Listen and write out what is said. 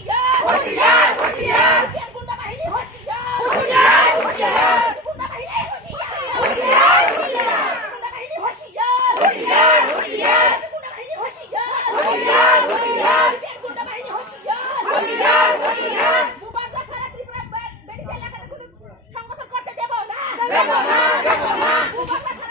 হুঁশিয়ার হুঁশিয়ার গুন্ডা বাহিনী হুঁশিয়ার হুঁশিয়ার হুঁশিয়ার গুন্ডা বাহিনী হুঁশিয়ার হুঁশিয়ার হুঁশিয়ার গুন্ডা বাহিনী হুঁশিয়ার হুঁশিয়ার হুঁশিয়ার গুন্ডা বাহিনী হুঁশিয়ার হুঁশিয়ার হুঁশিয়ার গুন্ডা বাহিনী হুঁশিয়ার হুঁশিয়ার হুঁশিয়ার মুবারক সারা ত্রিপুরা বেরিশাল এলাকাতে কোনো সংগঠন করতে দেব না মুবারক